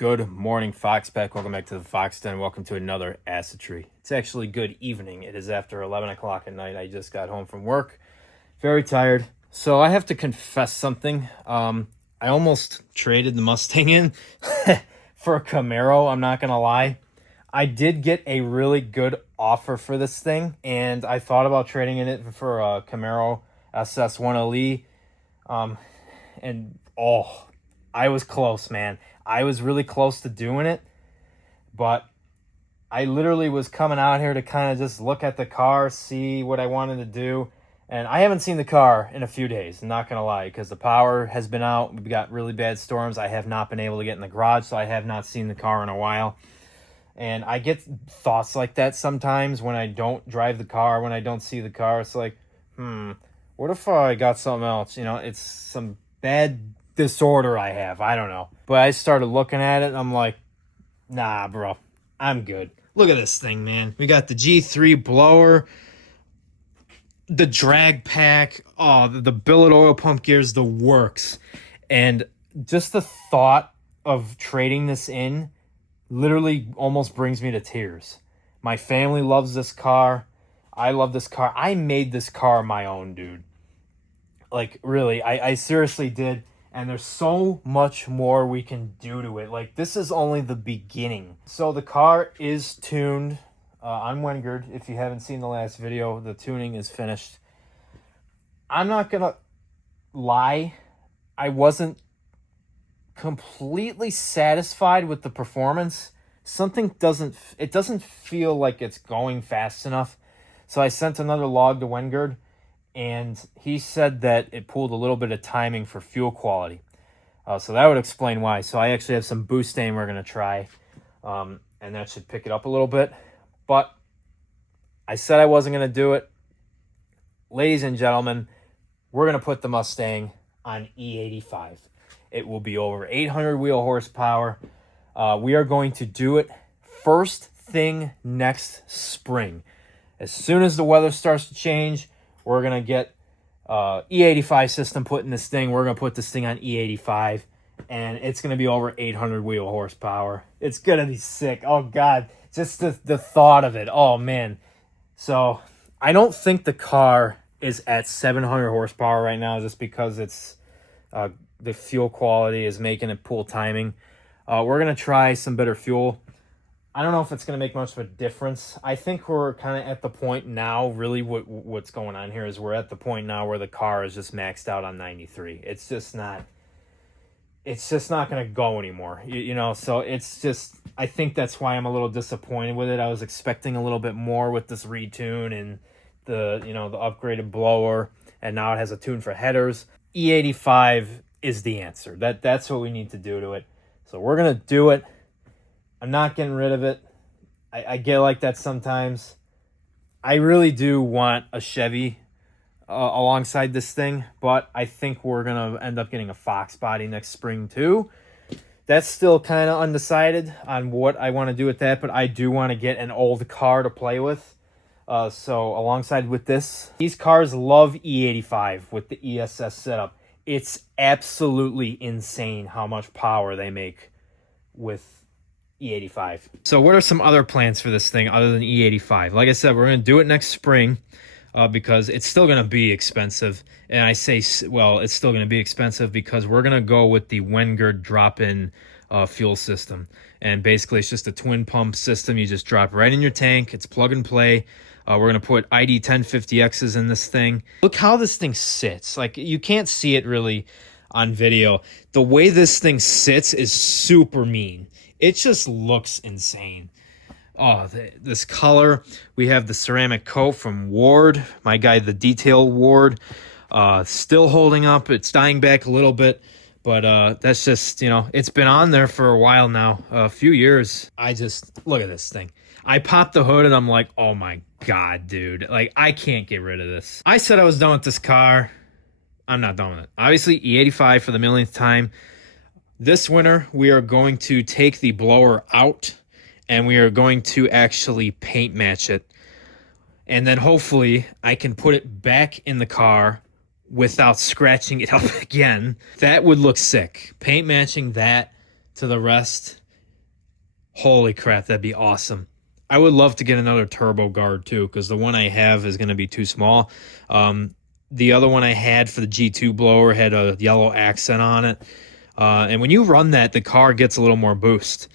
Good morning, Fox Pack. Welcome back to the Fox Den. Welcome to another acid tree. It's actually good evening. It is after 11 o'clock at night. I just got home from work. Very tired. So I have to confess something. I almost traded the Mustang in for a Camaro. I'm not going to lie. I did get a really good offer for this thing, and I thought about trading in it for a Camaro SS1LE. I was close, man. I was really close to doing it, but I literally was coming out here to kind of just look at the car, see what I wanted to do. And I haven't seen the car in a few days, I'm not going to lie, because the power has been out. We've got really bad storms. I have not been able to get in the garage, so I have not seen the car in a while. And I get thoughts like that sometimes when I don't drive the car, when I don't see the car. It's like, what if I got something else? You know, it's some bad disorder I have. I don't know. But I started looking at it, and I'm like, nah, bro, I'm good. Look at this thing, man. We got the G3 blower, the drag pack, the billet oil pump gears, the works. And just the thought of trading this in literally almost brings me to tears. My family loves this car. I love this car. I made this car my own, dude. Like, really, I seriously did. And there's so much more we can do to it. Like, this is only the beginning. So the car is tuned on Wengard. If you haven't seen the last video, the tuning is finished. I'm not going to lie. I wasn't completely satisfied with the performance. Something doesn't feel like it's going fast enough. So I sent another log to Wengard, and he said that it pulled a little bit of timing for fuel quality. So that would explain why. So I actually have some Boostain we're going to try, and that should pick it up a little bit. But I said I wasn't going to do it. Ladies and gentlemen, we're going to put the Mustang on E85. It will be over 800 wheel horsepower. We are going to do it first thing next spring. As soon as the weather starts to change, we're going to get E85 system put in this thing. We're going to put this thing on E85, and it's going to be over 800 wheel horsepower. It's going to be sick. Oh, God. Just the thought of it. Oh, man. So I don't think the car is at 700 horsepower right now just because it's the fuel quality is making it pull timing. We're going to try some better fuel. I don't know if it's going to make much of a difference. I think we're kind of at the point now, really what's going on here is we're at the point now where the car is just maxed out on 93. It's just not going to go anymore, you know? So it's just, I think that's why I'm a little disappointed with it. I was expecting a little bit more with this retune and the upgraded blower, and now it has a tune for headers. E85 is the answer. That's what we need to do to it. So we're going to do it. I'm not getting rid of it. I get like that sometimes. I really do want a Chevy alongside this thing, but I think we're going to end up getting a Fox body next spring too. That's still kind of undecided on what I want to do with that, but I do want to get an old car to play with. So alongside with this, these cars love E85 with the ESS setup. It's absolutely insane how much power they make with E85. So what are some other plans for this thing other than E85? Like I said, we're going to do it next spring because it's still going to be expensive. And I say, well, it's still going to be expensive because we're going to go with the Wengard drop-in fuel system. And basically, it's just a twin pump system. You just drop right in your tank. It's plug and play. We're going to put ID 1050Xs in this thing. Look how this thing sits. Like, you can't see it really on video. The way this thing sits is super mean. It just looks insane. Oh, this color. We have the ceramic coat from Ward. My guy, the Detail Ward. Still holding up. It's dying back a little bit. But that's just, it's been on there for a while now. A few years. Look at this thing. I popped the hood and I'm like, oh my God, dude. Like, I can't get rid of this. I said I was done with this car. I'm not done with it. Obviously, E85 for the millionth time. This winter, we are going to take the blower out, and we are going to actually paint match it. And then hopefully I can put it back in the car without scratching it up again. That would look sick. Paint matching that to the rest Holy crap, that'd be awesome. I would love to get another turbo guard too, because the one I have is going to be too small. The other one I had for the G2 blower had a yellow accent on it. And when you run that, the car gets a little more boost,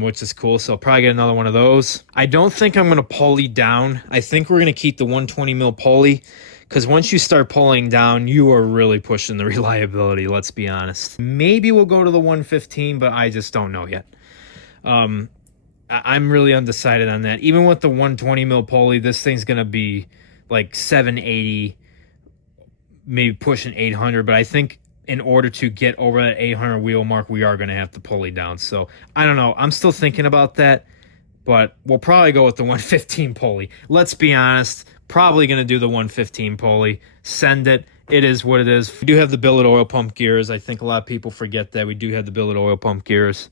which is cool. So I'll probably get another one of those. I don't think I'm going to pulley down. I think we're going to keep the 120 mil pulley, because once you start pulling down, you are really pushing the reliability, let's be honest. Maybe we'll go to the 115, but I just don't know yet. I'm really undecided on that. Even with the 120 mil pulley, this thing's going to be like 780, maybe pushing 800. But I think in order to get over that 800 wheel mark, we are going to have to pulley down. So I don't know. I'm still thinking about that, but we'll probably go with the 115 pulley. Let's be honest. Probably going to do the 115 pulley. Send it. It is what it is. We do have the billet oil pump gears. I think a lot of people forget that. We do have the billet oil pump gears.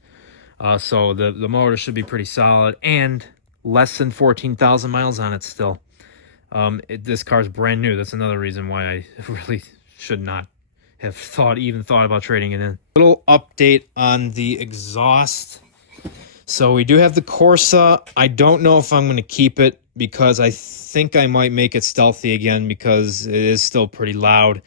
So the motor should be pretty solid, and less than 14,000 miles on it still. This car's brand new. That's another reason why I really should not have even thought about trading it in. Little update on the exhaust. So we do have the Corsa. I don't know if I'm going to keep it, because I think I might make it stealthy again, because it is still pretty loud.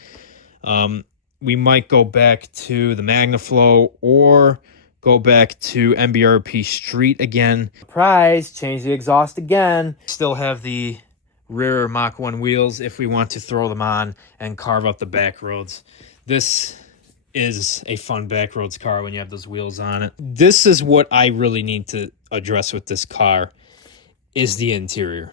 We might go back to the MagnaFlow or go back to MBRP Street again. Surprise, change the exhaust again. Still have the rear Mach 1 wheels if we want to throw them on and carve up the back roads. This is a fun back roads car when you have those wheels on it. This is what I really need to address with this car, is the interior.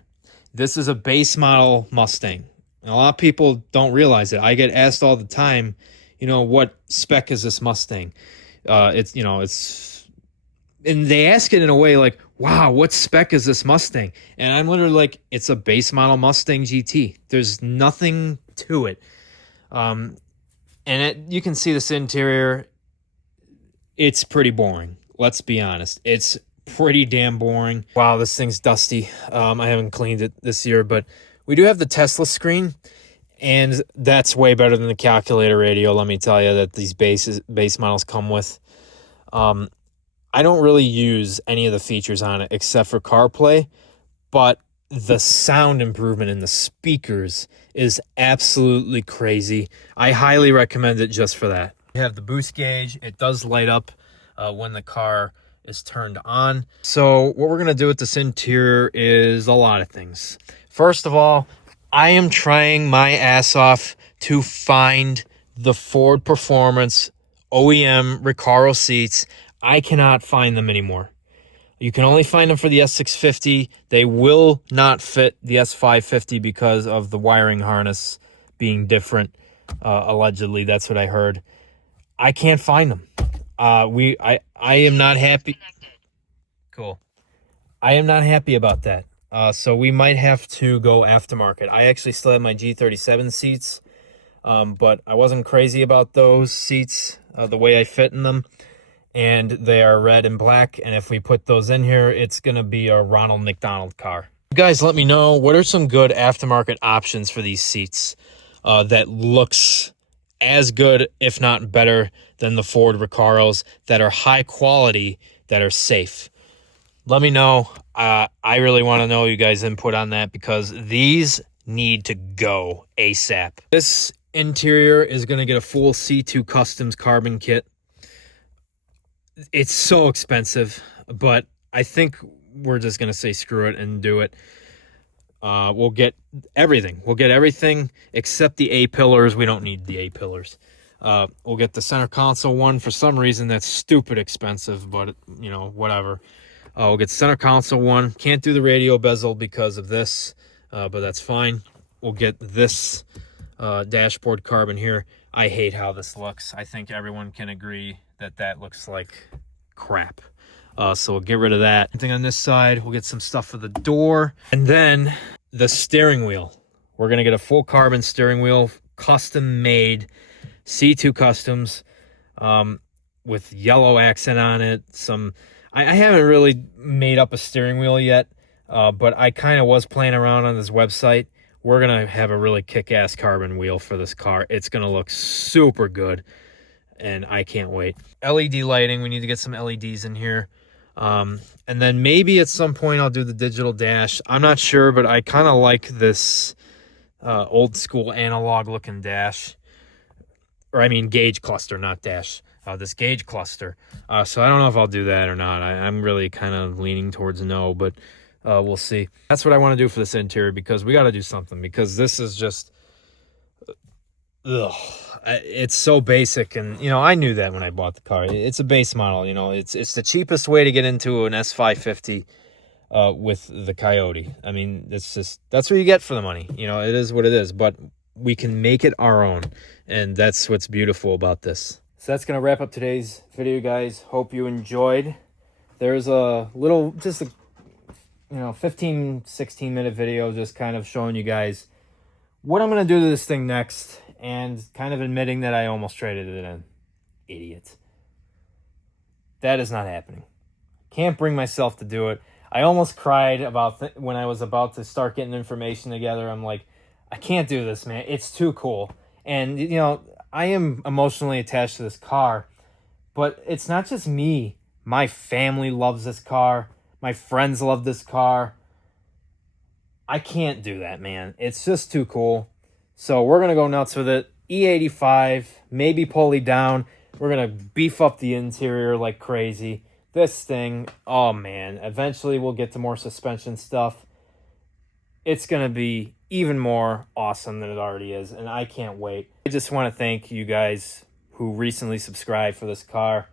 This is a base model Mustang. And a lot of people don't realize it. I get asked all the time, what spec is this Mustang? It's, and they ask it in a way like, wow, what spec is this Mustang? And I'm literally like, it's a base model Mustang GT. There's nothing to it. You can see this interior. It's pretty boring. Let's be honest. It's pretty damn boring. Wow, this thing's dusty. I haven't cleaned it this year, but we do have the Tesla screen, and that's way better than the calculator radio, let me tell you, that these base models come with. I don't really use any of the features on it except for CarPlay, but the sound improvement in the speakers is absolutely crazy. I highly recommend it just for that. You have the boost gauge. It does light up when the car is turned on. So what we're going to do with this interior is a lot of things. First of all, I am trying my ass off to find the Ford Performance OEM Recaro seats. I cannot find them anymore. You can only find them for the S650. They will not fit the S550 because of the wiring harness being different. Allegedly, that's what I heard. I can't find them. I am not happy. Cool. I am not happy about that. So we might have to go aftermarket. I actually still have my G37 seats, but I wasn't crazy about those seats, the way I fit in them. And they are red and black, and if we put those in here, it's going to be a Ronald McDonald car. You guys, let me know, what are some good aftermarket options for these seats that looks as good, if not better, than the Ford Recaros, that are high quality, that are safe? Let me know. I really want to know you guys' input on that, because these need to go ASAP. This interior is going to get a full C2 Customs carbon kit. It's so expensive, but I think we're just going to say screw it and do it. We'll get everything. We'll get everything except the A-pillars. We don't need the A-pillars. We'll get the center console one. For some reason, that's stupid expensive, but, whatever. We'll get the center console one. Can't do the radio bezel because of this, but that's fine. We'll get this dashboard carbon here. I hate how this looks. I think everyone can agree that looks like crap. So we'll get rid of that. Anything on this side, we'll get some stuff for the door. And then the steering wheel. We're going to get a full carbon steering wheel, custom made, C2 Customs, with yellow accent on it. I haven't really made up a steering wheel yet, but I kind of was playing around on this website. We're going to have a really kick-ass carbon wheel for this car. It's going to look super good, and I can't wait. LED lighting. We need to get some LEDs in here. And then maybe at some point I'll do the digital dash. I'm not sure, but I kind of like this old school analog looking dash. Or I mean gauge cluster, not dash. This gauge cluster. So I don't know if I'll do that or not. I'm really kind of leaning towards no, but we'll see. That's what I want to do for this interior, because we got to do something, because this is just, ugh, it's so basic. And you know, I knew that when I bought the car. It's a base model. You know, it's the cheapest way to get into an S550 with the Coyote. I mean, that's what you get for the money. You know, it is what it is. But we can make it our own, and that's what's beautiful about this. So that's gonna wrap up today's video, guys. Hope you enjoyed. There's a little, just a 15-16 minute video, just kind of showing you guys what I'm gonna do to this thing next, and kind of admitting that I almost traded it in. Idiot. That is not happening. Can't bring myself to do it. I almost cried about when I was about to start getting information together. I'm like, I can't do this, man. It's too cool. And, you know, I am emotionally attached to this car, but it's not just me. My family loves this car. My friends love this car. I can't do that, man. It's just too cool. So we're going to go nuts with it. E85, maybe pulley down. We're going to beef up the interior like crazy. This thing, oh man, eventually we'll get to more suspension stuff. It's going to be even more awesome than it already is, and I can't wait. I just want to thank you guys who recently subscribed for this car.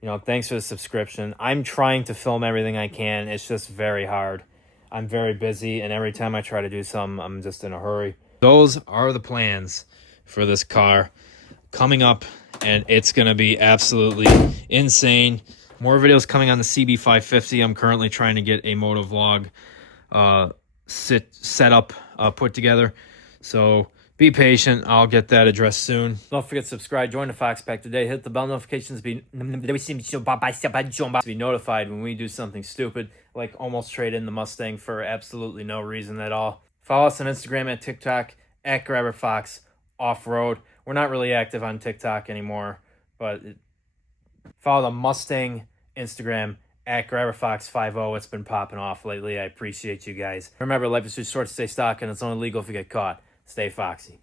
You know, thanks for the subscription. I'm trying to film everything I can. It's just very hard. I'm very busy, and every time I try to do something, I'm just in a hurry. Those are the plans for this car coming up, and it's going to be absolutely insane. More videos coming on the CB550. I'm currently trying to get a motovlog set up, put together. So be patient. I'll get that addressed soon. Don't forget to subscribe. Join the Fox Pack today. Hit the bell notifications to be notified when we do something stupid, like almost trade in the Mustang for absolutely no reason at all. Follow us on Instagram and TikTok at GrabberFox Off-Road. We're not really active on TikTok anymore, but follow the Mustang Instagram at GrabberFox50. It's been popping off lately. I appreciate you guys. Remember, life is too short to stay stock, and it's only legal if you get caught. Stay foxy.